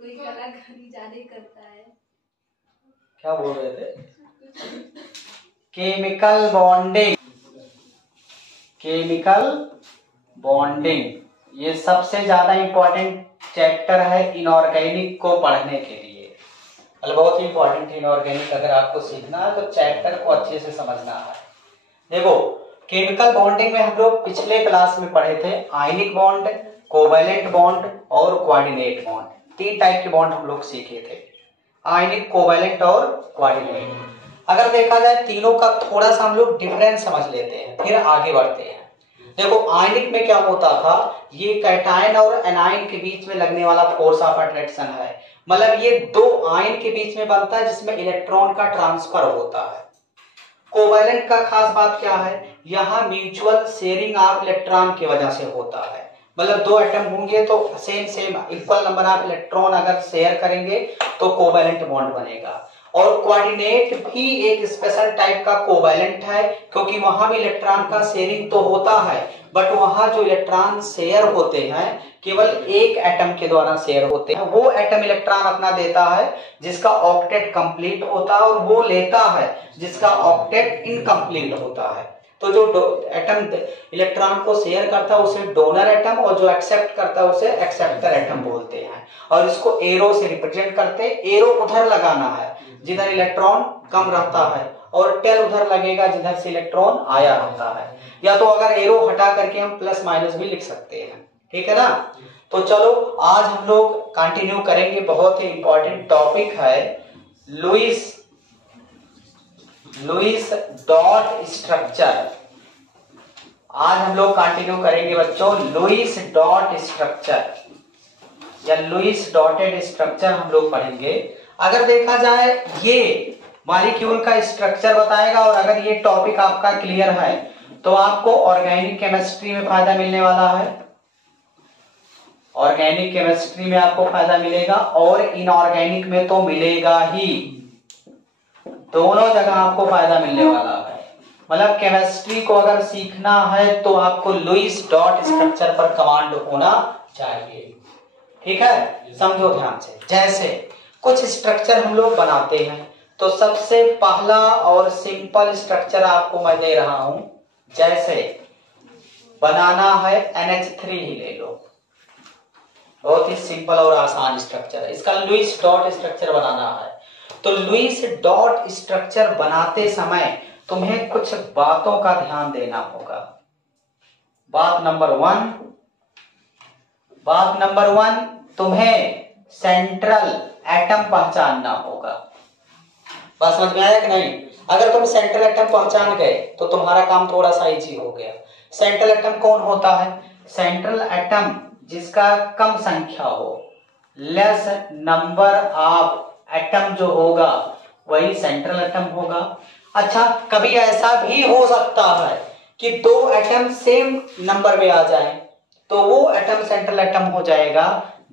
कोई कलाकारी जाने करता है। क्या बोल रहे थे? केमिकल बॉन्डिंग, केमिकल बॉन्डिंग ये सबसे ज्यादा इंपॉर्टेंट चैप्टर है इनऑर्गेनिक को पढ़ने के लिए। मतलब बहुत ही इंपॉर्टेंट इनऑर्गेनिक अगर आपको सीखना है तो चैप्टर को अच्छे से समझना है। देखो केमिकल बॉन्डिंग में हम लोग पिछले क्लास में पढ़े थे आयनिक बॉन्ड, कोवैलेंट बॉन्ड और कोऑर्डिनेट बॉन्ड। 3 टाइप के बॉन्ड हम लोग सीखे थे, आयनिक, कोवैलेंट और कोऑर्डिनेट। अगर देखा जाए तीनों का थोड़ा सा हम लोग डिफरेंस समझ लेते हैं फिर आगे बढ़ते हैं। देखो आयनिक में क्या होता था, ये कैटायन और एनायन के बीच में लगने वाला फोर्स ऑफ अट्रैक्शन है। मतलब ये 2 आयन के बीच में बनता है जिसमें इलेक्ट्रॉन का ट्रांसफर होता है। कोवैलेंट का खास बात क्या है, यहाँ म्यूचुअल शेयरिंग ऑफ इलेक्ट्रॉन की वजह से होता है। मतलब 2 एटम होंगे तो same equal number of electron अगर शेयर करेंगे तो कोवैलेंट बॉन्ड बनेगा। और कोऑर्डिनेट भी एक स्पेशल टाइप का कोवैलेंट है क्योंकि वहां भी इलेक्ट्रॉन का शेयरिंग तो होता है बट वहां जो इलेक्ट्रॉन शेयर होते हैं केवल एक एटम के द्वारा शेयर होते हैं। वो एटम इलेक्ट्रॉन अपना देता है जिसका ऑक्टेट कंप्लीट होता है और वो लेता है जिसका ऑक्टेट इनकम्प्लीट होता है। तो जो एटम इलेक्ट्रॉन को शेयर करता है उसे डोनर एटम और जो एक्सेप्ट करता है उसे एक्सेप्टर एटम बोलते हैं। और इसको एरो से रिप्रेजेंट करते हैं। एरो उधर लगाना है जिधर इलेक्ट्रॉन कम रहता है और टेल उधर लगेगा जिधर से इलेक्ट्रॉन आया रहता है। या तो अगर एरो हटा करके हम प्लस माइनस भी लिख सकते हैं, ठीक है ना। तो चलो आज हम लोग कंटिन्यू करेंगे, बहुत ही इंपॉर्टेंट टॉपिक है लुईस डॉट स्ट्रक्चर। आज हम लोग कंटिन्यू करेंगे बच्चों लुईस डॉट स्ट्रक्चर या लुईस डॉटेड स्ट्रक्चर हम लोग पढ़ेंगे। अगर देखा जाए ये मॉलिक्यूल का स्ट्रक्चर बताएगा और अगर ये टॉपिक आपका क्लियर है तो आपको ऑर्गेनिक केमिस्ट्री में फायदा मिलने वाला है। ऑर्गेनिक केमिस्ट्री में आपको फायदा मिलेगा और इनऑर्गेनिक में तो मिलेगा ही, दोनों जगह आपको फायदा मिलने वाला है। मतलब केमिस्ट्री को अगर सीखना है तो आपको लुईस डॉट स्ट्रक्चर पर कमांड होना चाहिए, ठीक है। समझो ध्यान से। जैसे कुछ स्ट्रक्चर हम लोग बनाते हैं तो सबसे पहला और सिंपल स्ट्रक्चर आपको मैं दे रहा हूं। जैसे बनाना है NH3 ही ले लो, बहुत ही सिंपल और आसान स्ट्रक्चर है। इसका लुईस डॉट स्ट्रक्चर बनाना है तो लुईस डॉट स्ट्रक्चर बनाते समय तुम्हें कुछ बातों का ध्यान देना होगा। बात नंबर 1 तुम्हें सेंट्रल एटम पहचानना होगा। बात समझ में आया कि नहीं? अगर तुम सेंट्रल एटम पहचान गए तो तुम्हारा काम थोड़ा सा इजी हो गया। सेंट्रल एटम कौन होता है? सेंट्रल एटम जिसका कम संख्या हो, लेस नंबर ऑफ एटम जो होगा वही सेंट्रल एटम होगा। अच्छा, कभी ऐसा भी हो सकता है कि 2 एटम सेम नंबर में आ जाए तो वो एटम सेंट्रल एटम हो जाएगा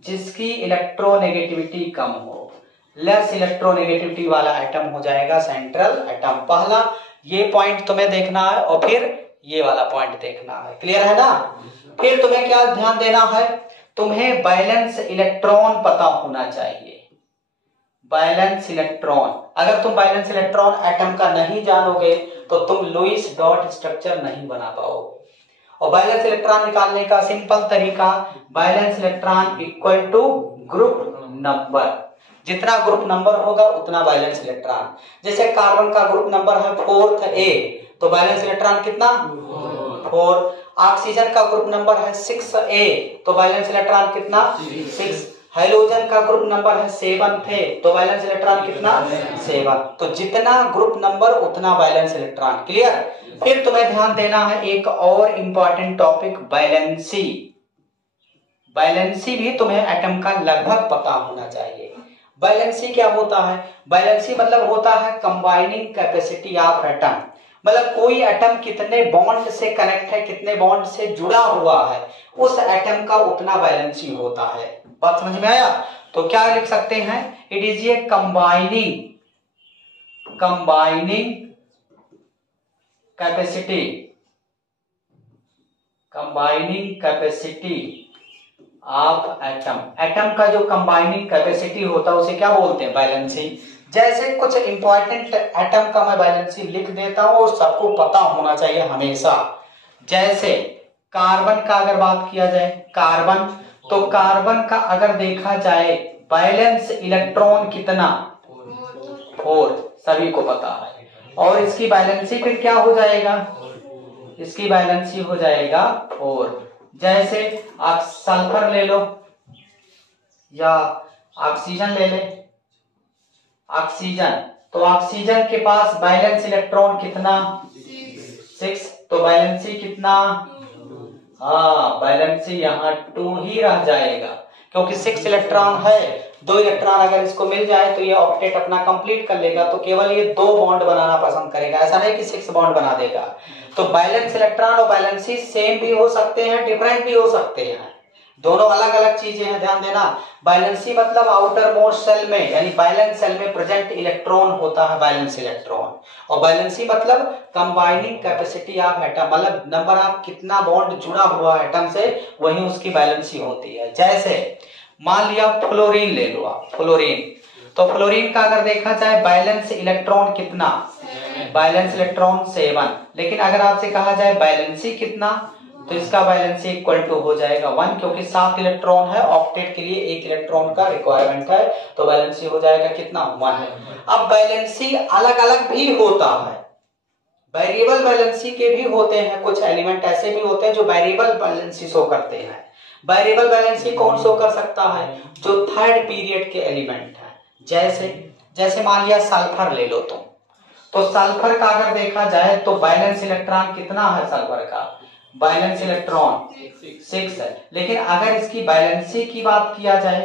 जिसकी इलेक्ट्रोनेगेटिविटी कम हो। लेस इलेक्ट्रोनेगेटिविटी वाला एटम हो जाएगा सेंट्रल एटम। पहला ये पॉइंट तुम्हें देखना है और फिर ये वाला पॉइंट देखना है। क्लियर है ना? फिर तुम्हें क्या ध्यान देना है, तुम्हें बैलेंस इलेक्ट्रॉन पता होना चाहिए। बैलेंस इलेक्ट्रॉन, अगर तुम बैलेंस इलेक्ट्रॉन एटम का नहीं जानोगे तो तुम लुईस डॉट स्ट्रक्चर नहीं बना पाओगे। और बैलेंस इलेक्ट्रॉन निकालने का सिंपल तरीका, balance electron equal to group number. जितना ग्रुप नंबर होगा उतना बैलेंस इलेक्ट्रॉन। जैसे कार्बन का ग्रुप नंबर है 4th A तो बैलेंस इलेक्ट्रॉन कितना? 4। ऑक्सीजन का ग्रुप नंबर है 6A तो बैलेंस इलेक्ट्रॉन कितना? 6। हाइड्रोजन का ग्रुप नंबर है 7th A तो बैलेंस इलेक्ट्रॉन कितना? 7। तो जितना ग्रुप नंबर उतना बैलेंस इलेक्ट्रॉन। क्लियर? फिर तुम्हें ध्यान देना है एक और इंपॉर्टेंट टॉपिक, बैलेंसी। बैलेंसी भी तुम्हें एटम का लगभग पता होना चाहिए। बैलेंसी क्या होता है? बैलेंसी मतलब होता है कंबाइनिंग कैपेसिटी ऑफ एटम। मतलब कोई एटम कितने बॉन्ड से कनेक्ट है, कितने बॉन्ड से जुड़ा हुआ है, उस एटम का उतना बैलेंसी होता है। बात समझ में आया? तो क्या लिख सकते हैं, it is a combining capacity of atom. Atom का जो कंबाइनिंग कैपेसिटी होता है उसे क्या बोलते हैं? वैलेंसी। जैसे कुछ इंपॉर्टेंट एटम का मैं वैलेंसी लिख देता हूं और सबको पता होना चाहिए हमेशा। जैसे कार्बन का अगर बात किया जाए, कार्बन, तो कार्बन का अगर देखा जाए वैलेंस इलेक्ट्रॉन कितना? 4, सभी को पता है। और इसकी वैलेंसी फिर क्या हो जाएगा? इसकी वैलेंसी हो जाएगा 4। जैसे आप सल्फर ले लो या ऑक्सीजन ले ले, ऑक्सीजन, तो ऑक्सीजन के पास वैलेंस इलेक्ट्रॉन कितना? 6, तो वैलेंसी कितना? हाँ, वैलेंसी यहाँ 2 ही रह जाएगा, क्योंकि 6 इलेक्ट्रॉन है। 2 इलेक्ट्रॉन अगर इसको मिल जाए तो ये ऑक्टेट अपना कंप्लीट कर लेगा, तो केवल ये 2 बॉन्ड बनाना पसंद करेगा, ऐसा नहीं कि 6 बॉन्ड बना देगा। तो वैलेंस इलेक्ट्रॉन और वैलेंसी सेम भी हो सकते हैं, डिफरेंट भी हो सकते हैं, दोनों अलग अलग चीजें हैं, ध्यान देना। वैलेंसी मतलब आउटर मोस्ट सेल में, यानी वैलेंस सेल में प्रेजेंट इलेक्ट्रॉन होता है वैलेंस इलेक्ट्रॉन। और वैलेंसी मतलब कंबाइनिंग कैपेसिटी ऑफ एटम, मतलब नंबर ऑफ कितना बॉन्ड जुड़ा हुआ है एटम से, वही उसकी वैलेंसी होती है। जैसे मान लिया फ्लोरीन ले लो आप, फ्लोरीन, तो फ्लोरीन का अगर देखा जाए वैलेंस इलेक्ट्रॉन कितना? Valence electron 7। लेकिन अगर आपसे कहा जाए वैलेंसी कितना, तो इसका वैलेंसी इक्वल टू हो जाएगा 1, क्योंकि 7 इलेक्ट्रॉन है, ऑक्टेट के लिए 1 इलेक्ट्रॉन का रिक्वायरमेंट है, तो वैलेंसी हो जाएगा कितना? 1। अब वैलेंसी अलग अलग भी होता है, वेरिएबल वैलेंसी के भी होते हैं, कुछ एलिमेंट ऐसे भी होते हैं जो वेरिएबल वैलेंसी शो करते हैं। वेरिएबल वैलेंसी कौन शो कर सकता है? जो थर्ड पीरियड के एलिमेंट है। जैसे मान लिया सल्फर ले लो तुम, तो सल्फर का अगर देखा जाए तो वैलेंस इलेक्ट्रॉन कितना है? सल्फर का वैलेंस इलेक्ट्रॉन 6 है। लेकिन अगर इसकी वैलेंसी की बात किया जाए,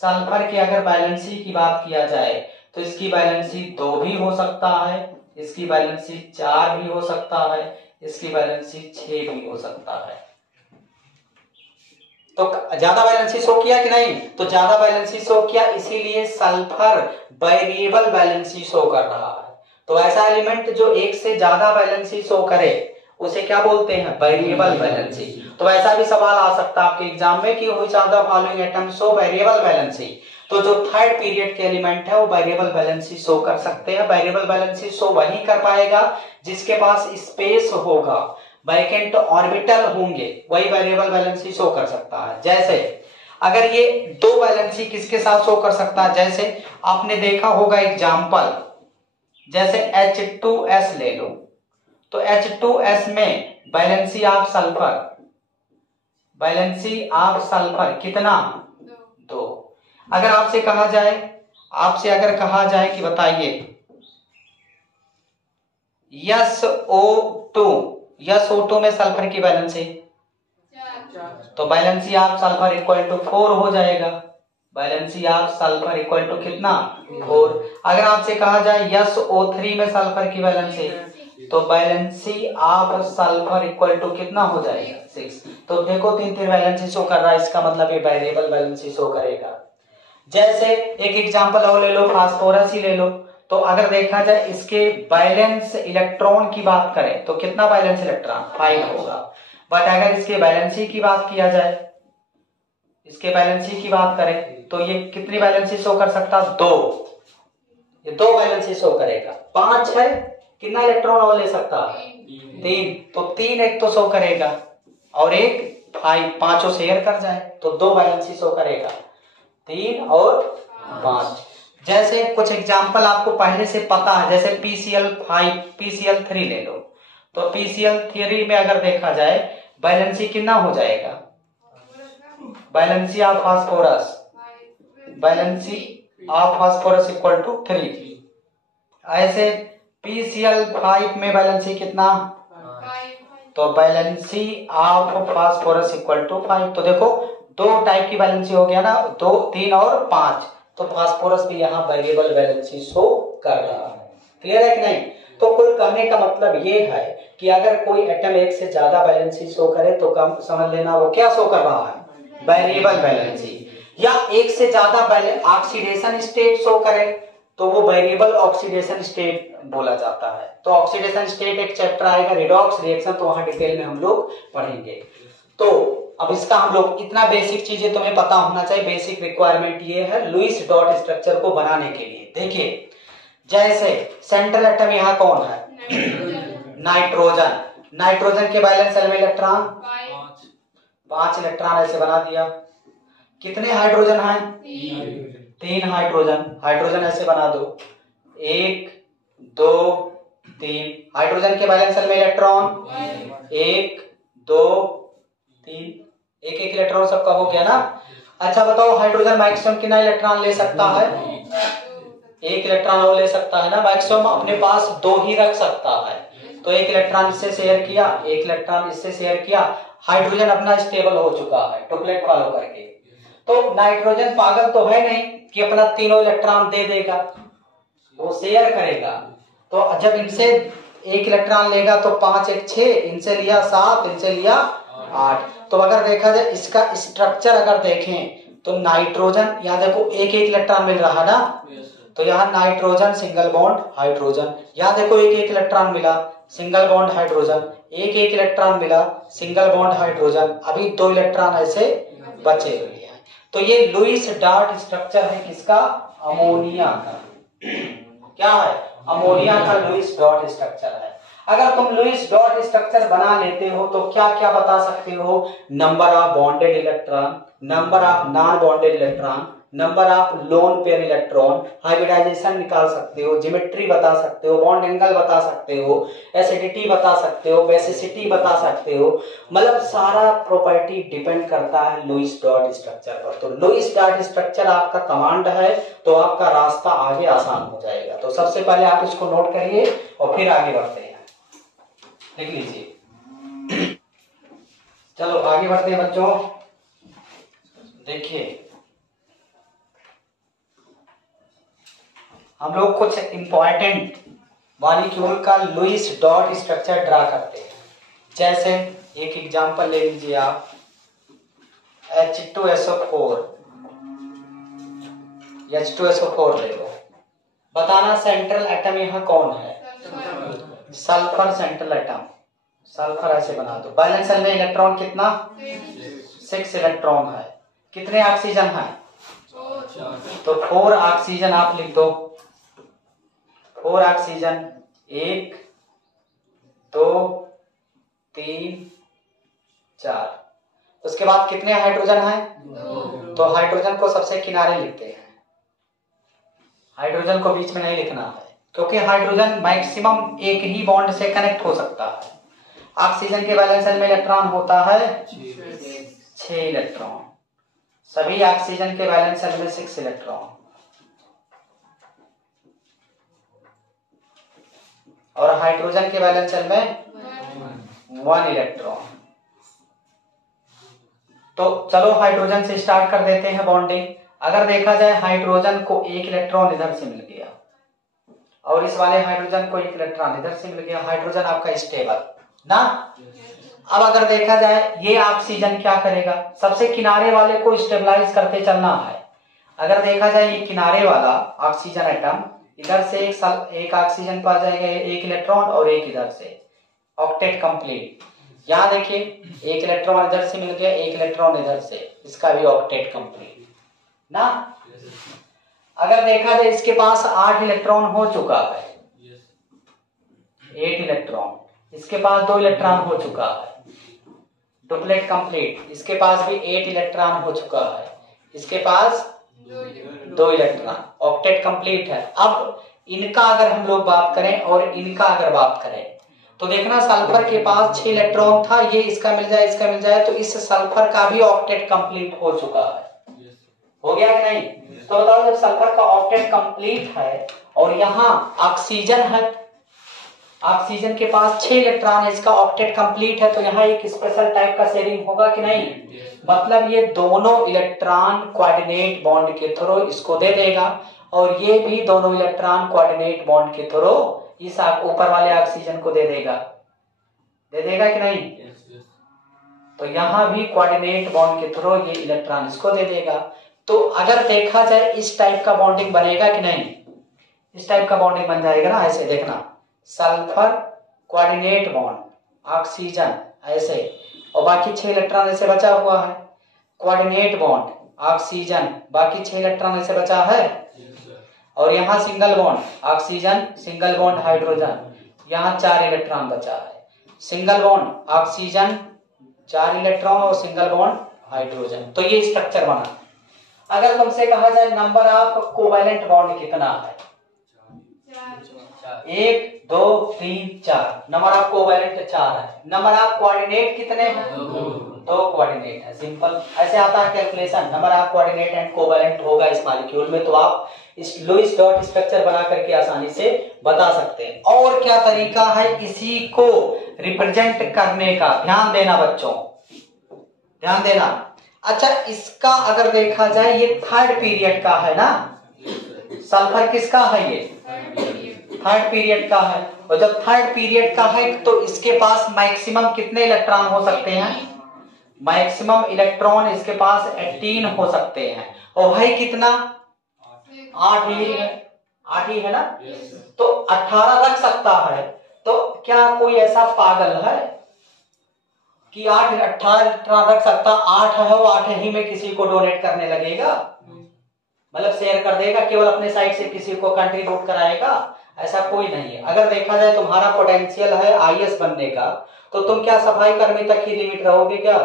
सल्फर की अगर वैलेंसी की बात किया जाए, तो इसकी वैलेंसी 2 भी हो सकता है, इसकी वैलेंसी 4 भी हो सकता है, इसकी वैलेंसी 6 भी हो सकता है। तो ज्यादा वैलेंसी शो किया कि नहीं? तो ज्यादा वैलेंसी शो किया, इसीलिए सल्फर वेरिएबल वैलेंसी शो कर रहा है। तो ऐसा एलिमेंट जो एक से ज्यादा वैलेंसी शो करे उसे क्या बोलते हैं? Variable valency. तो ऐसा भी सवाल आ सकता है आपके एग्जाम में कि which of the following atom show variable valency. तो जो थर्ड पीरियड के एलिमेंट है वो वेरिएबल वैलेंसी शो कर सकते हैं। वेरिएबल वैलेंसी शो वही कर पाएगा जिसके पास स्पेस होगा, वैकेंट ऑर्बिटल होंगे, वही वेरिएबल वैलेंसी शो कर सकता है। जैसे अगर ये 2 वैलेंसी किसके साथ शो कर सकता है? जैसे आपने देखा होगा एग्जांपल, जैसे H2S ले लो, तो H2S में valency of sulphur, valency of sulphur कितना? 2। अगर आपसे कहा जाए कि बताइए SO2 में सल्फर की वैलेंसी, तो valency of sulphur equal to 4 हो जाएगा। Valency of sulphur equal to कितना? 4। अगर आपसे कहा जाए SO3 में सल्फर की वैलेंसी, तो valency of sulphur equal to कितना हो जाएगा? 6। तो देखो 3 वैलेंसी शो कर रहा है, इसका मतलब ये वेरिएबल वैलेंसी शो करेगा। जैसे एक एग्जांपल और ले लो, फास्फोरस ही ले लो, तो अगर देखा जाए इसके वैलेंस इलेक्ट्रॉन की बात करें तो कितना वैलेंस इलेक्ट्रॉन? 5 होगा। बट अगर इसके वैलेंसी की बात किया जाए, इसके वैलेंसी की बात करें तो ये कितनी वैलेंसी शो कर सकता? 2। ये 2 वैलेंसी शो करेगा। 5 है, कितना इलेक्ट्रॉन और ले सकता है? 3, तो 3 एक तो शो करेगा और एक 5, पांचों शेयर कर जाए तो 2 वैलेंसी शो करेगा, 3 और 5। जैसे कुछ एग्जांपल आपको पहले से पता है, जैसे PCl5, PCl3 ले लो, तो PCl3 में अगर देखा जाए वैलेंसी कितना हो जाएगा? Valency of phosphorus, valency of phosphorus equal to 3। ऐसे PCl5 में वैलेंसी कितना? तो valency of phosphorus equal to 5। तो देखो 2 टाइप की वैलेंसी हो गया ना, 2, 3 और 5। तो फास्फोरस भी यहाँ वेरिएबल वैलेंसी शो कर रहा है। क्लियर है कि नहीं? तो कुल कहने का मतलब ये है कि अगर कोई एटम एक से ज्यादा वैलेंसी शो करे तो कम समझ लेना वो क्या शो कर रहा है? Variable valency. या एक से ज्यादा ऑक्सीडेशन स्टेट शो करे तो वो वेरिएबल ऑक्सीडेशन स्टेट बोला जाता है। तो ऑक्सीडेशन स्टेट एक चैप्टर आएगा रिडॉक्स रिएक्शन, तो वहां डिटेल में हम लोग पढ़ेंगे। तो अब इसका हम लोग इतना बेसिक चीजें तुम्हें पता होना चाहिए। बेसिक रिक्वायरमेंट ये है लुईस डॉट स्ट्रक्चर को बनाने के लिए। देखिए जैसे सेंट्रल एटम यहाँ कौन है? नाइट्रोजन। नाइट्रोजन के वैलेंस शेल में इलेक्ट्रॉन 5 इलेक्ट्रॉन ऐसे बना दिया। कितने हाइड्रोजन हैं? 3 हाइड्रोजन। हाइड्रोजन ऐसे बना दो 1 2 3। हाइड्रोजन के वैलेंस शेल में इलेक्ट्रॉन 1 2 3। एक इलेक्ट्रॉन सबका हो गया ना। अच्छा बताओ हाइड्रोजन मैक्सिमम कितना इलेक्ट्रॉन ले सकता है? 1 इलेक्ट्रॉन और ले सकता है ना। मैक्सिमम अपने पास 2 ही रख सकता है। तो 1 इलेक्ट्रॉन इससे शेयर किया, 1 इलेक्ट्रॉन इससे शेयर किया। हाइड्रोजन अपना स्टेबल हो चुका है ट्रिपलेट फॉलो करके। तो नाइट्रोजन पागल तो है नहीं कि अपना तीनों इलेक्ट्रॉन दे देगा, वो शेयर करेगा। तो जब इनसे 1 इलेक्ट्रॉन लेगा तो 5 1 6, इनसे लिया 7, इनसे लिया 8। तो अगर देखा जाए इसका स्ट्रक्चर अगर देखें तो नाइट्रोजन यहाँ देखो 1 1 इलेक्ट्रॉन मिल रहा है ना। तो यहाँ नाइट्रोजन सिंगल बॉन्ड हाइड्रोजन, यहाँ देखो 1 1 इलेक्ट्रॉन मिला सिंगल बॉन्ड हाइड्रोजन, 1 1 इलेक्ट्रॉन मिला सिंगल बॉन्ड हाइड्रोजन। अभी 2 इलेक्ट्रॉन ऐसे बचे हुए हैं। तो ये लुईस डॉट स्ट्रक्चर है किसका? अमोनिया का। क्या है? अमोनिया का लुईस डॉट स्ट्रक्चर है। अगर तुम लुईस डॉट स्ट्रक्चर बना लेते हो तो क्या क्या बता सकते हो? Number of bonded electron, number of non bonded electron, number of lone pair electron, hybridisation निकाल सकते हो, ज्योमेट्री बता सकते हो, बॉन्ड एंगल बता सकते हो, एसिडिटी बता सकते हो, बेसिसिटी बता सकते हो। मतलब सारा प्रॉपर्टी डिपेंड करता है लुईस डॉट स्ट्रक्चर पर। तो लुईस डॉट स्ट्रक्चर आपका कमांड है तो आपका रास्ता आगे आसान हो जाएगा। तो सबसे पहले आप इसको नोट करिए और फिर आगे बढ़ते हैं। लिख लीजिए। चलो आगे बढ़ते हैं बच्चों। देखिए हम लोग कुछ इंपॉर्टेंट मॉलिक्यूल का लुईस डॉट स्ट्रक्चर ड्रा करते हैं। जैसे एक एग्जांपल ले लीजिए आप H2SO4 H2SO4 ले लो। बताना सेंट्रल एटम यहाँ कौन है? Sulphur central atom. सल्फर ऐसे बना दो। बैलेंस शेल में इलेक्ट्रॉन कितना? 6 इलेक्ट्रॉन है। कितने ऑक्सीजन है? तो 4 ऑक्सीजन आप लिख दो। 4 ऑक्सीजन 1 2 3 4। उसके बाद कितने हाइड्रोजन है? 2। तो हाइड्रोजन को सबसे किनारे लिखते हैं। हाइड्रोजन को बीच में नहीं लिखना है क्योंकि हाइड्रोजन मैक्सिमम एक ही बॉन्ड से कनेक्ट हो सकता है। ऑक्सीजन के बैलेंस शेल में इलेक्ट्रॉन होता है 6 इलेक्ट्रॉन। सभी ऑक्सीजन के बैलेंस शेल में 6 इलेक्ट्रॉन और हाइड्रोजन के बैलेंस शेल में 1 इलेक्ट्रॉन। तो चलो हाइड्रोजन से स्टार्ट कर देते हैं बॉन्डिंग। अगर देखा जाए हाइड्रोजन को 1 इलेक्ट्रॉन इधर से मिल गया और इस वाले हाइड्रोजन को 1 इलेक्ट्रॉन इधर से मिल गया। हाइड्रोजन आपका स्टेबल ना। अब अगर देखा जाए ये ऑक्सीजन क्या करेगा? सबसे किनारे वाले को स्टेबलाइज करते चलना है। अगर देखा जाए ये किनारे वाला ऑक्सीजन एटम इधर से एक ऑक्सीजन पर जाएगा 1 इलेक्ट्रॉन और 1 इधर से, ऑक्टेट कंप्लीट। यहाँ देखिए 1 इलेक्ट्रॉन इधर से मिल गया, 1 इलेक्ट्रॉन इधर से, इसका भी ऑक्टेट कंप्लीट ना। अगर देखा जाए इसके पास 8 इलेक्ट्रॉन हो चुका है, 8 इलेक्ट्रॉन। इसके पास 2 इलेक्ट्रॉन हो चुका है, डुप्लेट कंप्लीट। इसके पास भी 8 इलेक्ट्रॉन हो चुका है, इसके पास 2 इलेक्ट्रॉन, ऑक्टेट कंप्लीट है। अब इनका अगर हम लोग बात करें और इनका अगर बात करें तो देखना सल्फर के पास 6 इलेक्ट्रॉन था, ये इसका मिल जाए इसका मिल जाए तो इस सल्फर का भी ऑक्टेट कंप्लीट हो चुका है। हो गया कि नहीं? तो बताओ जब सल्फर का ऑक्टेट कंप्लीट है और यहाँ ऑक्सीजन है, ऑक्सीजन के पास 6 इलेक्ट्रॉन है, इसका ऑक्टेट कंप्लीट है, तो यहाँ एक स्पेशल टाइप का शेयरिंग होगा कि नहीं? मतलब ये दोनों इलेक्ट्रॉन कोऑर्डिनेट बॉन्ड के थ्रू इसको दे देगा और ये भी दोनों इलेक्ट्रॉन कोऑर्डिनेट बॉन्ड के थ्रू इस ऊपर वाले ऑक्सीजन को दे देगा कि नहीं? तो यहाँ भी कोऑर्डिनेट बॉन्ड के थ्रू ये इलेक्ट्रॉन इसको दे देगा। तो अगर देखा जाए इस टाइप का बॉन्डिंग बनेगा कि नहीं? इस टाइप का बॉन्डिंग बन जाएगा ना। ऐसे देखना सल्फर कोऑर्डिनेट बॉन्ड ऑक्सीजन, ऐसे और बाकी 6 इलेक्ट्रॉन ऐसे बचा हुआ है। कोऑर्डिनेट बॉन्ड ऑक्सीजन, बाकी 6 इलेक्ट्रॉन ऐसे बचा है। और यहाँ single bond oxygen, single bond hydrogen, यहाँ 4 इलेक्ट्रॉन बचा है। सिंगल बॉन्ड ऑक्सीजन 4 इलेक्ट्रॉन और सिंगल बॉन्ड हाइड्रोजन। तो ये स्ट्रक्चर बना। अगर तुमसे कहा जाए नंबर ऑफ कोवैलेंट बॉन्ड कितना है, 1 2 3 4, नंबर ऑफ कोवैलेंट 4 है। नंबर ऑफ कोऑर्डिनेट कितने हैं, 2 कोऑर्डिनेट है। सिंपल ऐसे आता है calculation, number of coordinate and covalent होगा इस मॉलिक्यूल में, तो आप इस लुईस डॉट स्ट्रक्चर बना करके आसानी से बता सकते हैं। और क्या तरीका है इसी को रिप्रेजेंट करने का, ध्यान देना बच्चों, ध्यान देना। अच्छा, इसका अगर देखा जाए ये थर्ड पीरियड का है ना, सल्फर किसका है, ये थर्ड पीरियड का है। और जब थर्ड पीरियड का है तो इसके पास मैक्सिमम कितने इलेक्ट्रॉन हो सकते हैं, मैक्सिमम इलेक्ट्रॉन इसके पास 18 हो सकते हैं। और है कितना, 8 ही है, 8 ही है ना। तो 18 रख सकता है। तो क्या कोई ऐसा पागल है कि 8 18 रख सकता, 8 है वो 8 ही में किसी को डोनेट करने लगेगा, मतलब शेयर कर देगा, केवल अपने साइड से किसी को कंट्रीब्यूट कराएगा, ऐसा कोई नहीं है। अगर देखा जाए तुम्हारा पोटेंशियल है आईएएस बनने का, तो तुम क्या सफाई कर्मी तक ही लिमिट रहोगे क्या,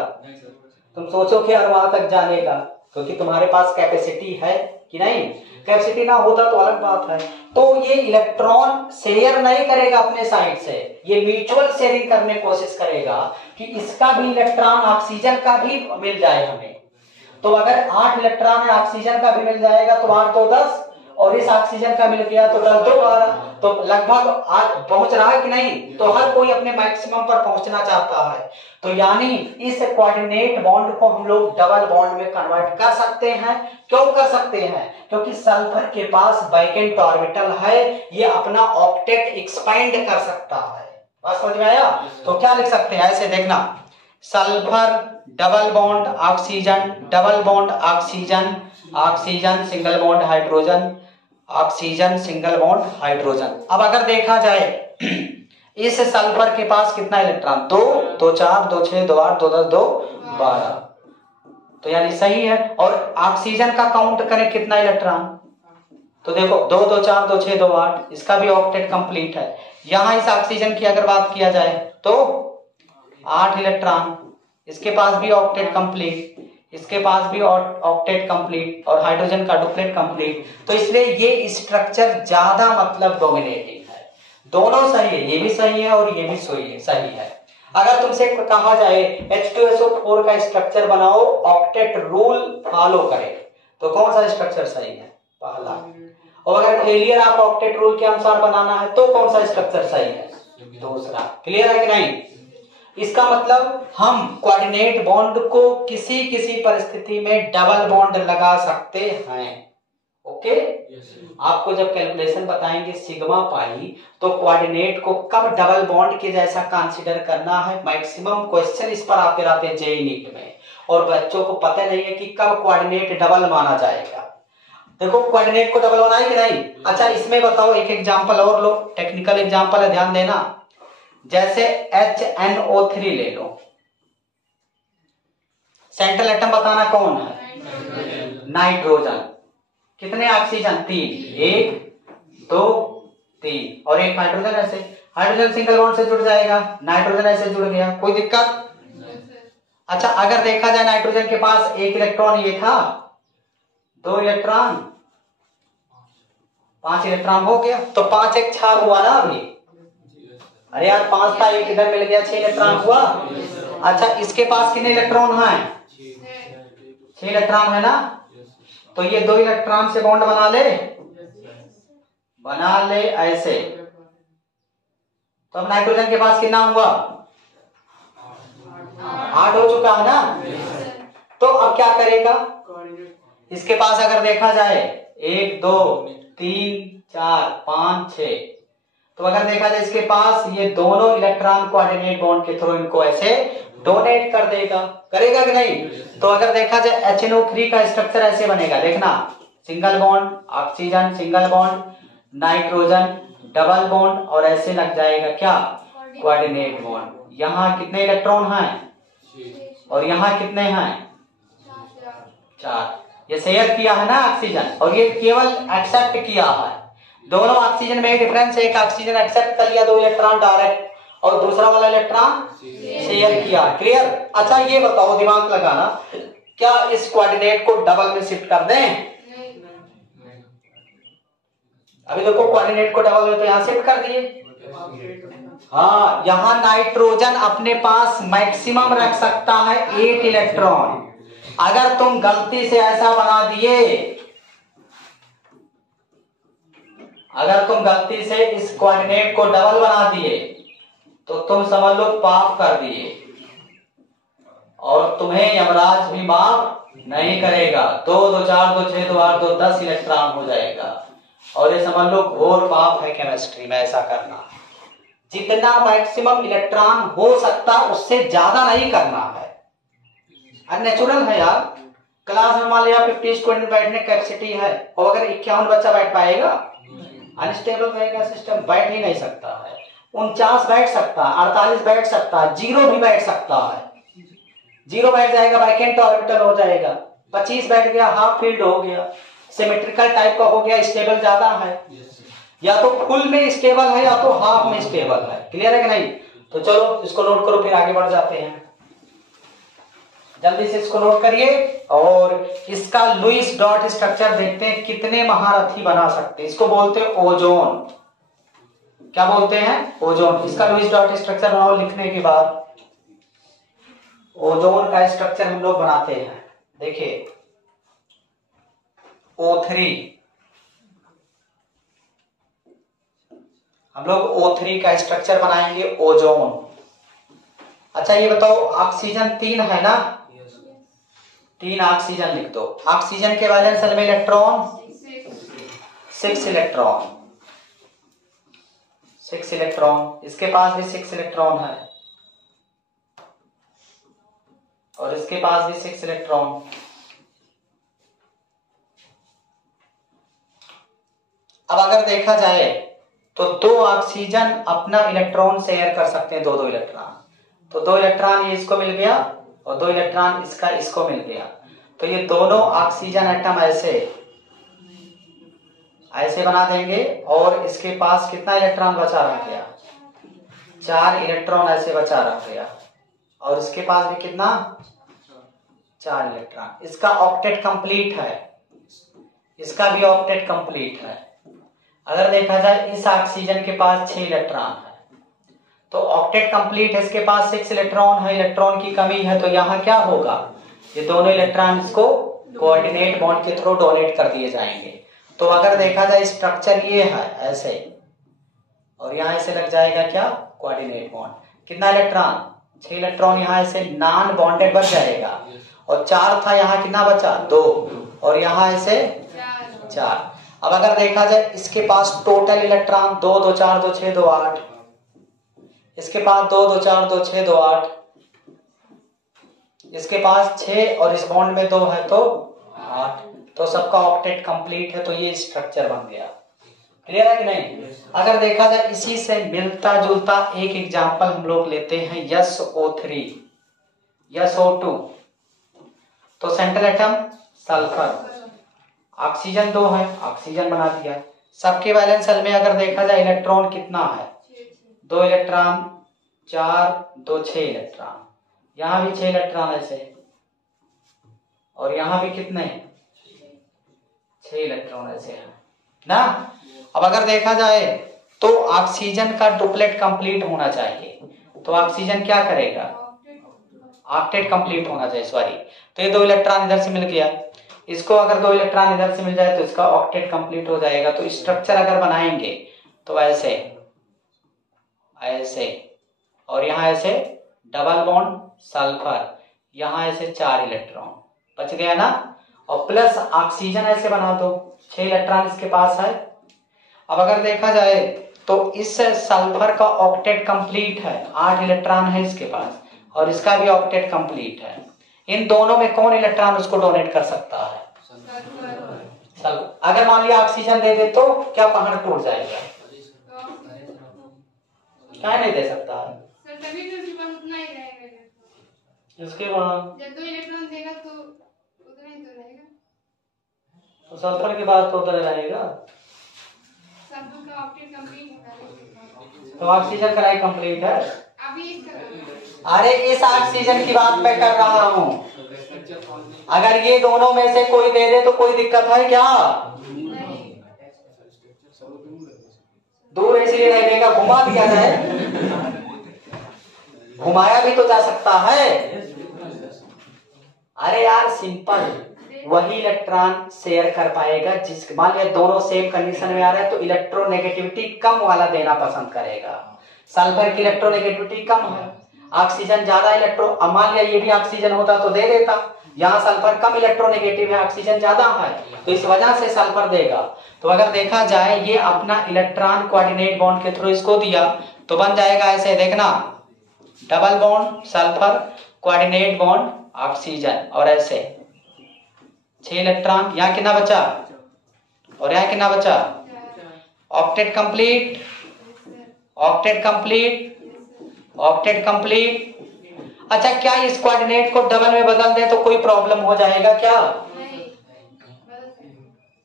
तुम सोचो कि और वहां तक जाने का, क्योंकि तुम्हारे पास कैपेसिटी है कि नहीं। कैपेसिटी ना होता तो अलग बात है। तो ये इलेक्ट्रॉन शेयर नहीं करेगा अपने साइड से, ये म्यूचुअल शेयरिंग करने की कोशिश करेगा कि इसका भी इलेक्ट्रॉन ऑक्सीजन का भी मिल जाए हमें। तो अगर 8 इलेक्ट्रॉन है ऑक्सीजन का भी मिल जाएगा तो 8 तो 10, और इस ऑक्सीजन का मिल गया तो 10 2 12, तो लगभग पहुंच रहा है कि नहीं। तो हर कोई अपने मैक्सिमम पर पहुंचना चाहता है। तो यानी इस कोऑर्डिनेट बॉन्ड को हम लोग डबल बॉन्ड में कन्वर्ट कर सकते हैं। क्यों कर सकते हैं, क्योंकि सल्फर के पास वैकेंट ऑर्बिटल है, ये अपना ऑक्टेट एक्सपेंड कर सकता है। बात समझ में आया। तो क्या लिख सकते हैं, ऐसे देखना, sulphur double bond oxygen, double bond oxygen, oxygen single bond hydrogen, oxygen single bond hydrogen. अब अगर देखा जाए इस सल्फर के पास कितना इलेक्ट्रॉन, 2 2 4 2 6 2 8 2 10 2 12, तो यानी सही है। और ऑक्सीजन का काउंट करें कितना इलेक्ट्रॉन, तो देखो 2 2 4 2 6 2 8, इसका भी ऑक्टेट कंप्लीट है। यहां इस ऑक्सीजन की अगर बात किया जाए तो 8 इलेक्ट्रॉन, इसके पास भी ऑक्टेट कंप्लीट, इसके पास भी ऑक्टेट कंप्लीट, और हाइड्रोजन का डुप्लेट कंप्लीट। तो इसलिए ये स्ट्रक्चर ज्यादा मतलब डोमिनेटिंग है। दोनों सही है, ये भी सही है और ये भी सही है। अगर तुमसे कहा जाए H2SO4 का स्ट्रक्चर बनाओ, ऑक्टेट रूल फॉलो करे, तो कौन सा स्ट्रक्चर सही है, पहला। और अगर फेलियर ऑफ ऑक्टेट रूल के अनुसार बनाना है तो कौन सा स्ट्रक्चर सही है, दूसरा। क्लियर है कि नहीं। इसका मतलब हम कोऑर्डिनेट बॉन्ड को किसी किसी परिस्थिति में डबल बॉन्ड लगा सकते हैं। ओके, आपको जब कैलकुलेशन बताएंगे सिग्मा पाई, तो कोऑर्डिनेट को कब डबल बॉन्ड के जैसा कंसीडर करना है। मैक्सिमम क्वेश्चन इस पर आते रहते हैं जेईई नीट में, और बच्चों को पता नहीं है कि कब कोऑर्डिनेट डबल माना जाएगा। देखो कोऑर्डिनेट को डबल बनाए कि नहीं। अच्छा, इसमें बताओ एक एग्जांपल और लो, टेक्निकल एग्जांपल है, ध्यान देना। जैसे HNO3 ले लो, सेंट्रल एटम बताना कौन है, नाइट्रोजन। कितने ऑक्सीजन, 3, 1 2 3, और एक हाइड्रोजन। ऐसे हाइड्रोजन सिंगल बॉन्ड से जुड़ जाएगा, नाइट्रोजन ऐसे जुड़ गया, कोई दिक्कत। अच्छा, अगर देखा जाए नाइट्रोजन के पास 1 इलेक्ट्रॉन ये था, 2 इलेक्ट्रॉन, 5 इलेक्ट्रॉन हो गया, तो 5 एक 6 हुआ ना अभी। अरे यार 5 था, एक इधर मिल गया, 6 इलेक्ट्रॉन हुआ। अच्छा, इसके पास कितने इलेक्ट्रॉन हैं, 6 इलेक्ट्रॉन है ना। तो ये 2 इलेक्ट्रॉन से बॉन्ड बना ले ऐसे। तो अब नाइट्रोजन के पास कितना हुआ, 8 हो चुका है ना। तो अब क्या करेगा, इसके पास अगर देखा जाए 1 2 3 4 5 6, तो अगर देखा जाए इसके पास ये दोनों इलेक्ट्रॉन कोऑर्डिनेट बॉन्ड के थ्रू इनको ऐसे डोनेट कर देगा, करेगा कि नहीं। तो अगर देखा जाए HNO3 का स्ट्रक्चर ऐसे बनेगा, देखना, single bond oxygen, single bond nitrogen, double bond, और ऐसे लग जाएगा क्या, कोऑर्डिनेट बॉन्ड। यहाँ कितने इलेक्ट्रॉन हैं, और यहाँ कितने हैं? 4। ये शेयर किया है ना ऑक्सीजन, और ये केवल एक्सेप्ट किया है। दोनों ऑक्सीजन में डिफरेंस है, एक ऑक्सीजन एक्सेप्ट कर लिया 2 इलेक्ट्रॉन डायरेक्ट, और दूसरा वाला इलेक्ट्रॉन शेयर किया। क्लियर? अच्छा ये बताओ, दिमाग लगाना, क्या इस कोऑर्डिनेट को डबल में शिफ्ट कर दें? अभी देखो कोऑर्डिनेट को डबल में तो यहां शिफ्ट कर दिए। हाँ, यहां नाइट्रोजन अपने पास मैक्सिमम रख सकता है 8 इलेक्ट्रॉन। अगर तुम गलती से ऐसा बना दिए, अगर तुम गलती से इस कोऑर्डिनेट को डबल बना दिए तो तुम समझ लो पाप कर दिए, और तुम्हें यमराज भी माफ नहीं करेगा। 2 2 4 2 6 2 8 2 10 इलेक्ट्रॉन हो जाएगा, और ये समझ लो घोर पाप है केमिस्ट्री में ऐसा करना। जितना मैक्सिमम इलेक्ट्रॉन हो सकता उससे ज्यादा नहीं करना है। अननेचुरल है यार। क्लास में मान लिया 50 स्टूडेंट बैठने कैपेसिटी है, और अगर 51 बच्चा बैठ पाएगा? अनस्टेबल रहेगा सिस्टम, बैठ ही नहीं सकता है। 49 बैठ सकता है, 48 बैठ सकता है, 0 भी बैठ सकता है। 0 बैठ जाएगा वैकेंट ऑर्बिटल हो जाएगा, 25 बैठ गया हाफ फील्ड हो गया, सिमेट्रिकल टाइप का हो गया, स्टेबल ज्यादा है, या तो फुल में स्टेबल है या तो हाफ में स्टेबल है। क्लियर है कि नहीं? तो चलो इसको नोट करो, फिर आगे बढ़ जाते हैं। जल्दी से इसको नोट करिए, और इसका लुईस डॉट स्ट्रक्चर देखते हैं कितने महारथी बना सकते हैं। इसको बोलते हैं ओजोन। क्या बोलते हैं? ओजोन। इसका लुईस डॉट स्ट्रक्चर बनाओ लिखने के बाद। ओजोन का स्ट्रक्चर हम लोग बनाते हैं, देखिए O3, हम लोग O3 का स्ट्रक्चर बनाएंगे ओजोन। अच्छा ये बताओ, ऑक्सीजन 3 है ना? 3 ऑक्सीजन लिख दो। ऑक्सीजन के वैलेंस शेल में इलेक्ट्रॉन 6 इलेक्ट्रॉन, 6 इलेक्ट्रॉन। इसके पास भी 6 इलेक्ट्रॉन है, और इसके पास भी 6 इलेक्ट्रॉन। अब अगर देखा जाए तो 2 ऑक्सीजन अपना इलेक्ट्रॉन शेयर कर सकते हैं, 2 इलेक्ट्रॉन। तो 2 इलेक्ट्रॉन ये इसको मिल गया, और 2 इलेक्ट्रॉन इसका इसको मिल गया। तो ये दोनों ऑक्सीजन एटम ऐसे ऐसे बना देंगे, और इसके पास कितना इलेक्ट्रॉन बचा रह गया? 4 इलेक्ट्रॉन ऐसे बचा रह गया, और इसके पास भी कितना? 4 इलेक्ट्रॉन। इसका ऑक्टेट कंप्लीट है, इसका भी ऑक्टेट कंप्लीट है। अगर देखा जाए इस ऑक्सीजन के पास 6 इलेक्ट्रॉन है, तो ऑक्टेट कंप्लीट है, इसके पास 6 इलेक्ट्रॉन है, इलेक्ट्रॉन की कमी है, तो यहाँ क्या होगा? ये दोनों इलेक्ट्रॉन इसको कोऑर्डिनेट बॉन्ड के थ्रू डोनेट कर दिए जाएंगे। तो अगर देखा जाए स्ट्रक्चर ये है ऐसे, और यहाँ ऐसे लग जाएगा क्या? Coordinate bond. कितना इलेक्ट्रॉन? 6 इलेक्ट्रॉन यहाँ ऐसे नॉन बॉन्डेड बच जाएगा, और 4 था, यहाँ कितना बचा? 2, और यहाँ ऐसे 4। अब अगर देखा जाए इसके पास टोटल इलेक्ट्रॉन 2 2 4 2 6 2 8, इसके पास 2 2 4 2 6 2 8, इसके पास 6, और इस बॉन्ड में 2 है तो 8। तो सबका ऑक्टेट कंप्लीट है, तो ये स्ट्रक्चर बन गया। क्लियर है कि नहीं? अगर देखा जाए इसी से मिलता जुलता एक एग्जांपल हम लोग लेते हैं, SO3, SO2। तो सेंट्रल एटम सल्फर, ऑक्सीजन 2 है, ऑक्सीजन बना दिया। सबके वैलेंस शेल में अगर देखा जाए इलेक्ट्रॉन कितना है? 2 इलेक्ट्रॉन, 4 2 6 इलेक्ट्रॉन। यहाँ भी 6 इलेक्ट्रॉन ऐसे, और यहाँ भी कितने? 6 इलेक्ट्रॉन ऐसे हैं ना। अब अगर देखा जाए तो ऑक्सीजन का डुप्लेट कंप्लीट होना चाहिए, तो ऑक्सीजन क्या करेगा? ऑक्टेट कंप्लीट होना चाहिए, सॉरी। तो ये 2 इलेक्ट्रॉन इधर से मिल गया, इसको अगर 2 इलेक्ट्रॉन इधर से मिल जाए तो इसका ऑक्टेट कंप्लीट हो जाएगा। तो स्ट्रक्चर अगर बनाएंगे तो ऐसे ऐसे, और यहाँ ऐसे डबल बॉन्ड सल्फर, यहाँ ऐसे 4 इलेक्ट्रॉन बच गया ना, और प्लस ऑक्सीजन ऐसे बना दो, 6 इलेक्ट्रॉन इसके पास है। अब अगर देखा जाए तो इस सल्फर का ऑक्टेट कंप्लीट है, 8 इलेक्ट्रॉन है इसके पास, और इसका भी ऑक्टेट कंप्लीट है। इन दोनों में कौन इलेक्ट्रॉन उसको डोनेट कर सकता है? अगर मान लिया ऑक्सीजन दे दे तो क्या पहाड़ टूट जाएगा? क्या नहीं दे सकता है? इसके बाद जब 2 इलेक्ट्रॉन देगा तो उतना ही तो रहेगा। तो सल्फर के बाद तो उधर रहेगा। सल्फर का ऑक्टेट कंप्लीट है। तो ऑक्सीजन का नहीं कंप्लीट है। अभी इसका अरे इस ऑक्सीजन की बात मैं कर रहा हूँ। अगर ये दोनों में से कोई दे दे तो कोई दिक्कत है क्या? दूर इसलिए नहीं देगा, घुमा दिया जाए, घुमाया भी तो जा सकता है। अरे यार सिंपल, वही इलेक्ट्रॉन शेयर कर पाएगा जिस, मान लिया दोनों सेम कंडीशन में आ रहा है तो इलेक्ट्रोनेगेटिविटी कम वाला देना पसंद करेगा। सल्फर की इलेक्ट्रोनेगेटिविटी कम है, ऑक्सीजन ज्यादा इलेक्ट्रो, मान लिया ये भी ऑक्सीजन होता तो दे देता, यहाँ सल्फर कम इलेक्ट्रोनेगेटिव है, ऑक्सीजन ज्यादा है, तो इस वजह से सल्फर देगा। तो अगर देखा जाए ये अपना इलेक्ट्रॉन कोऑर्डिनेट बॉन्ड के थ्रू इसको दिया तो बन जाएगा ऐसे, देखना, double bond sulphur coordinate bond oxygen, और ऐसे 6 इलेक्ट्रॉन, यहाँ कितना बचा और यहाँ कितना बचा, octet complete, octet complete, octet complete. अच्छा क्या इस कोऑर्डिनेट को डबल में बदल दें तो कोई प्रॉब्लम हो जाएगा क्या?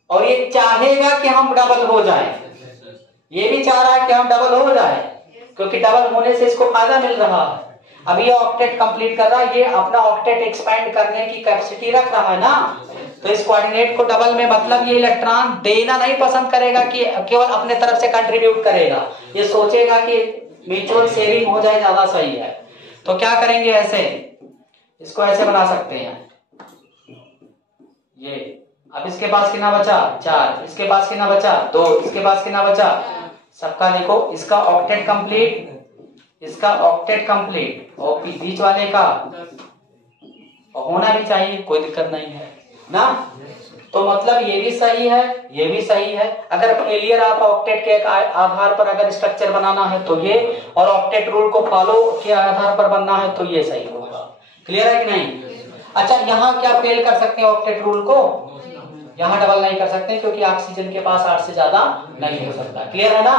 और ये चाहेगा कि हम डबल हो जाएं, ये भी चाह रहा है कि हम डबल हो जाएं, क्योंकि डबल होने से इसको फायदा मिल रहा है। अब ये ऑक्टेट कंप्लीट कर रहा है, ये अपना ऑक्टेट एक्सपेंड करने की कैपेसिटी रख रहा है ना, तो इस कोऑर्डिनेट को डबल में मतलब ये इलेक्ट्रॉन देना नहीं पसंद करेगा कि केवल अपने तरफ से कंट्रीब्यूट करेगा, ये सोचेगा कि म्यूचुअल शेयरिंग हो जाए, ज्यादा सही है। तो क्या करेंगे, ऐसे इसको ऐसे बना सकते हैं ये। अब इसके पास कितना बचा 4, इसके पास कितना बचा 2, इसके पास कितना बचा, सबका देखो, इसका ऑक्टेट कंप्लीट, इसका ऑक्टेट कंप्लीट, और बीच वाले का होना भी चाहिए, कोई दिक्कत नहीं है ना। तो मतलब ये भी सही है, ये भी सही है। अगर फेलियर ऑफ ऑक्टेट के आधार पर अगर स्ट्रक्चर बनाना है तो ये, और ऑक्टेट रूल को फॉलो के आधार पर बनना है तो ये सही होगा। क्लियर है कि नहीं? अच्छा यहाँ क्या फेल कर सकते हैं ऑक्टेट रूल को? यहाँ डबल नहीं कर सकते क्योंकि ऑक्सीजन के पास 8 से ज्यादा नहीं हो सकता। क्लियर है ना?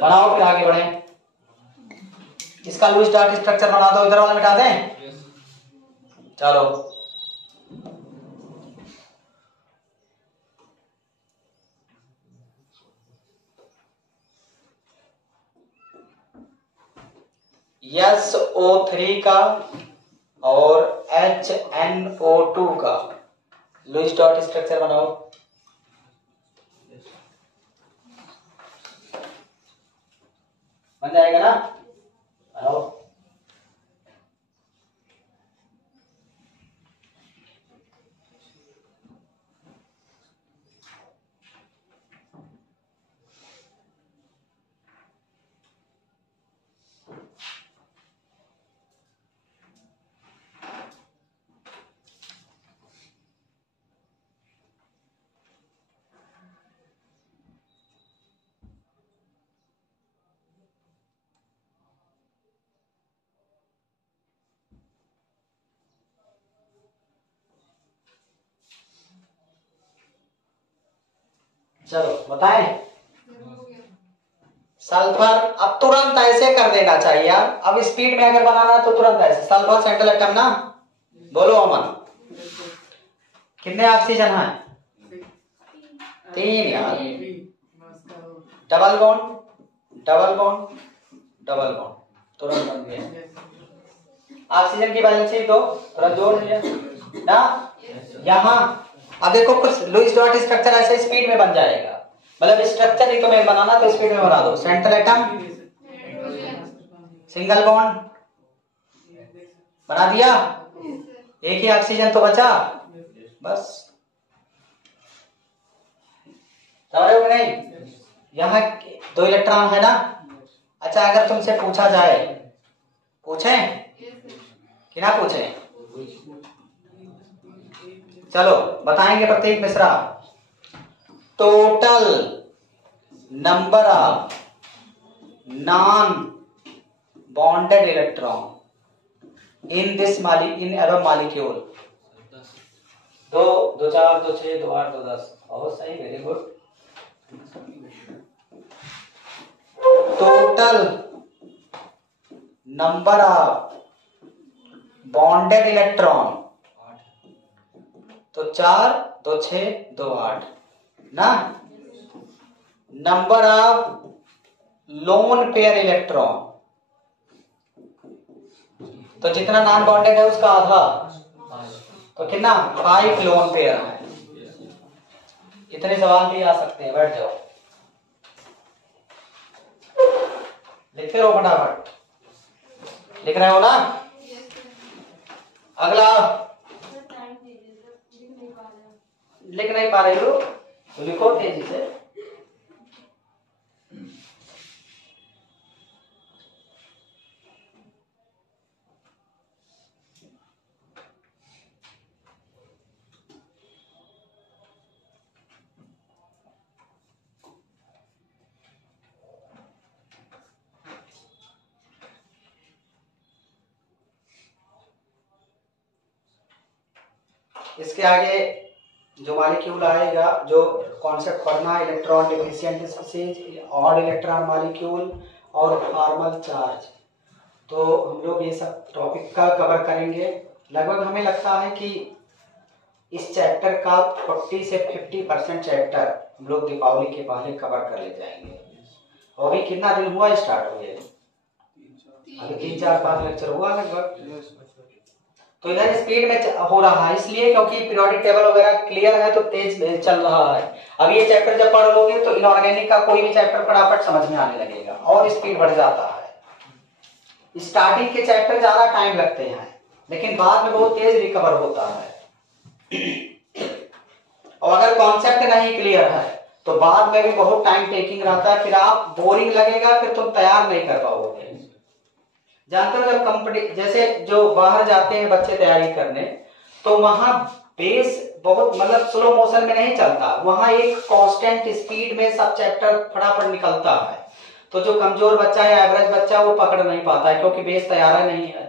बनाओ फिर आगे बढ़े। इसका लुईस डॉट स्ट्रक्चर बना दो, इधर वाला मिटा दें। चलो SO3 का और HNO2 का लुईस डॉट स्ट्रक्चर बनाओ। बन जाएगा ना? बनाओ। चलो बताएं। सल्फर अब तुरंत ऐसे कर देना चाहिए यार, अब स्पीड में अगर बनाना है तो तुरंत ऐसे। सल्फर सेंट्रल एटम ना, बोलो अमन, कितने ऑक्सीजन है? 3 यार। Double bond, double bond, double bond, तुरंत बन गया। ऑक्सीजन की वैलेंसी दो, तुरंत जोड़ लिया ना। यहाँ अब देखो कुछ लुईस डॉट स्ट्रक्चर ऐसे स्पीड में बन जाएगा, मतलब स्ट्रक्चर ही तुम्हें बनाना तो स्पीड में बना दो। सेंट्रल एटम, सिंगल बॉन्ड बना दिया, एक ही ऑक्सीजन तो बचा, बस। समझ रहे हो कि नहीं? यहाँ 2 इलेक्ट्रॉन है ना। अच्छा अगर तुमसे पूछा जाए, पूछें कि ना पूछें? चलो बताएंगे प्रत्येक Mishra. Total number of non bonded electron in this in above molecule. 2 2 4 2 6 2 8 2 10। बहुत सही, very good. Total number of bonded electron, तो 4 2 6 2 8 ना। Number of lone pair electron, तो जितना नॉन बॉन्डेड है उसका आधा, तो कितना 5 लोन पेयर है। इतने सवाल भी आ सकते हैं, बैठ जाओ लिखते रहो फटाफट, लिख रहे हो ना। अगला लिख नहीं पा रहे हो तो लिखो तेजी से। इसके आगे जो मॉलिक्यूल आएगा, जो कॉन्सेप्ट पढ़ना है, electron deficient species, odd electron molecule और फॉर्मल चार्ज, तो हम लोग ये सब टॉपिक का कवर करेंगे। लगभग हमें लगता है कि इस चैप्टर का 40 से 50% चैप्टर हम लोग दीपावली के पहले कवर कर ले जाएंगे। और अभी कितना दिन हुआ स्टार्ट हुए? अभी 3 4 5 लेक्चर हुआ लगभग। तो इधर स्पीड में हो रहा है इसलिए क्योंकि पीरियोडिक टेबल वगैरह क्लियर है तो तेज चल रहा है। अब ये चैप्टर जब पढ़ लोगे तो इनऑर्गेनिक का कोई भी चैप्टर फटाफट समझ में आने लगेगा और स्पीड बढ़ जाता है। स्टार्टिंग के चैप्टर ज्यादा टाइम लगते हैं लेकिन बाद में बहुत तेज रिकवर होता है। और अगर कॉन्सेप्ट नहीं क्लियर है तो बाद में भी बहुत टाइम टेकिंग रहता है, फिर आप बोरिंग लगेगा, फिर तुम तैयार नहीं कर पाओगे। जानते हो जब जैसे जो बाहर जाते हैं बच्चे तैयारी करने, तो वहां बेस बहुत मतलब स्लो मोशन में नहीं चलता, वहां एक कांस्टेंट स्पीड में सब चैप्टर फटाफट निकलता है। तो जो कमजोर बच्चा है, एवरेज बच्चा, वो पकड़ नहीं पाता है क्योंकि बेस तैयार नहीं है।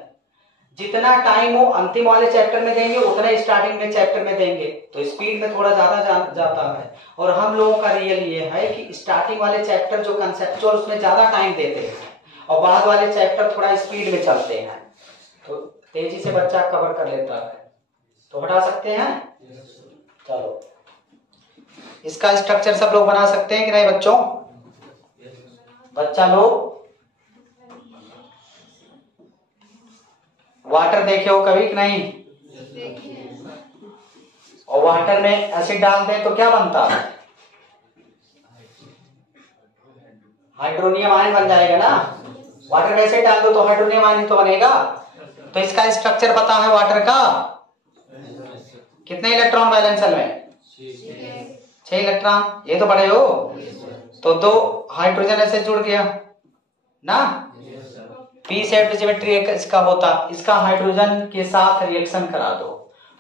जितना टाइम वो अंतिम वाले चैप्टर में देंगे उतना स्टार्टिंग में चैप्टर में देंगे, तो स्पीड में थोड़ा ज्यादा जाता है। और हम लोगों का रियल ये है कि स्टार्टिंग वाले चैप्टर जो कंसेप्चुअल उसमें ज्यादा टाइम देते हैं और बाद वाले चैप्टर थोड़ा स्पीड में चलते हैं, तो तेजी से बच्चा कवर कर लेता है। तो हटा सकते हैं। चलो इसका स्ट्रक्चर सब लोग बना सकते हैं कि नहीं बच्चों? बच्चा लोग वाटर देखे हो कभी कि नहीं? और वाटर में एसिड डाल दें तो क्या बनता है? हाइड्रोनियम आयन बन जाएगा ना। वाटर में एसिड डाल दो तो हाइड्रोनियम आयन तो बनेगा। तो इसका स्ट्रक्चर पता है वाटर का? कितने इलेक्ट्रॉन बैलेंस में? 6 इलेक्ट्रॉन। ये तो पढ़े हो। तो 2 हाइड्रोजन ऐसे जुड़ गया ना, पी शेप्ड ज्योमेट्री इसका होता, इसका हाइड्रोजन के साथ रिएक्शन करा दो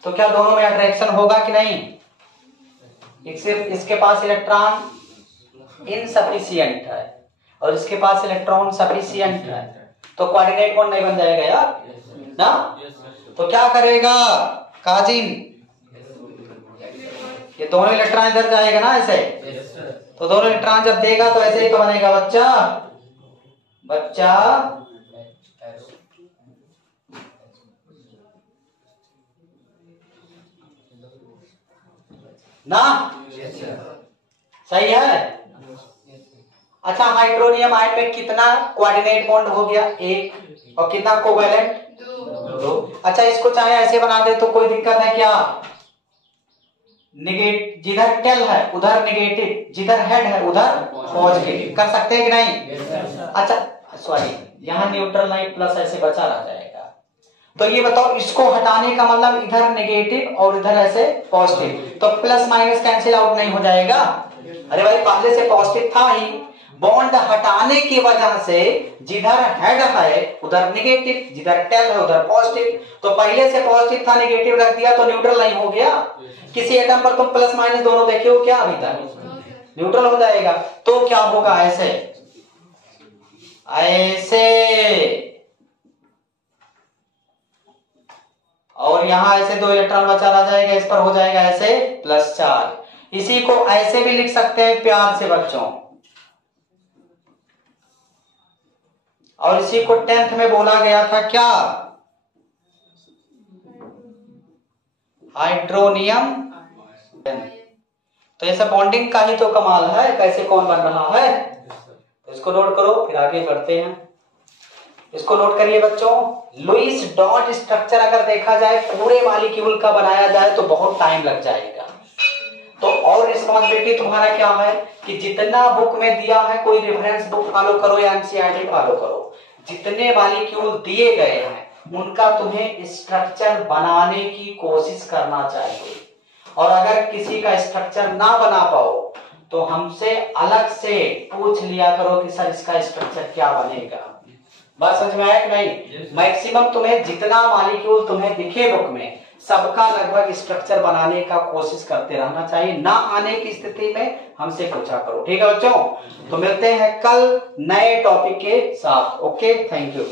तो क्या दोनों में अट्रैक्शन होगा कि नहीं? सिर्फ इसके पास इलेक्ट्रॉन इनसफिशिएंट है और इसके पास इलेक्ट्रॉन सफिशिएंट है, तो कोऑर्डिनेट बॉन्ड नहीं बन जाएगा यार ना। तो क्या करेगा काजिम? ये दोनों इलेक्ट्रॉन इधर जाएगा ना ऐसे, तो दोनों इलेक्ट्रॉन जब देगा तो ऐसे ही तो बनेगा बच्चा ना। सही है। अच्छा, हाइड्रोनियम आयन में कितना कोऑर्डिनेट बॉन्ड हो गया? 1। और कितना कोवैलेंट? 2। अच्छा, इसको चाहे ऐसे बना दे तो कोई दिक्कत है क्या? जिधर टेल है उधर नेगेटिव, जिधर हेड है उधर पॉजिटिव कर सकते हैं कि नहीं? अच्छा सॉरी, यहाँ न्यूट्रल नहीं, प्लस ऐसे बचा रह जाएगा। तो ये बताओ, इसको हटाने का मतलब इधर नेगेटिव और इधर ऐसे पॉजिटिव, तो प्लस माइनस कैंसिल आउट नहीं हो जाएगा? अरे भाई पहले से पॉजिटिव था ही, बॉन्ड हटाने की वजह से जिधर हेड है उधर नेगेटिव, जिधर टेल है उधर पॉजिटिव, तो पहले से पॉजिटिव था नेगेटिव रख दिया तो न्यूट्रल नहीं हो गया। किसी एटम पर तुम प्लस माइनस दोनों देखे हो क्या? अभी तक न्यूट्रल हो जाएगा। तो क्या होगा? ऐसे और यहां ऐसे 2 इलेक्ट्रॉन बचा रह जाएगा, इस पर हो जाएगा ऐसे प्लस चार्ज। इसी को ऐसे भी लिख सकते हैं प्यार से बच्चों, और इसी को 10th में बोला गया था क्या? हाइड्रोनियम। तो ऐसा बॉन्डिंग का ही तो कमाल है, कैसे कौन बन रहा है। तो इसको नोट करो, फिर आगे बढ़ते हैं। इसको नोट करिए बच्चों, लुईस डॉट स्ट्रक्चर अगर देखा जाए पूरे मॉलिक्यूल का बनाया जाए तो बहुत टाइम लग जाएगा। तो और रिस्पॉन्सिबिलिटी तुम्हारा क्या है कि जितना बुक में दिया है, कोई रेफरेंस बुक फॉलो करो या एनसीईआरटी फॉलो करो, जितने मॉलिक्यूल दिए गए हैं उनका तुम्हें स्ट्रक्चर बनाने की कोशिश करना चाहिए। और अगर किसी का स्ट्रक्चर ना बना पाओ तो हमसे अलग से पूछ लिया करो कि सर इसका स्ट्रक्चर क्या बनेगा। बात समझ में आया कि नहीं। मैक्सिमम तुम्हें जितना मॉलिक्यूल तुम्हें दिखे बुक में सबका लगभग स्ट्रक्चर बनाने का कोशिश करते रहना चाहिए। ना आने की स्थिति में हमसे पूछा करो, ठीक है बच्चों। तो मिलते हैं कल नए टॉपिक के साथ। Okay, thank you.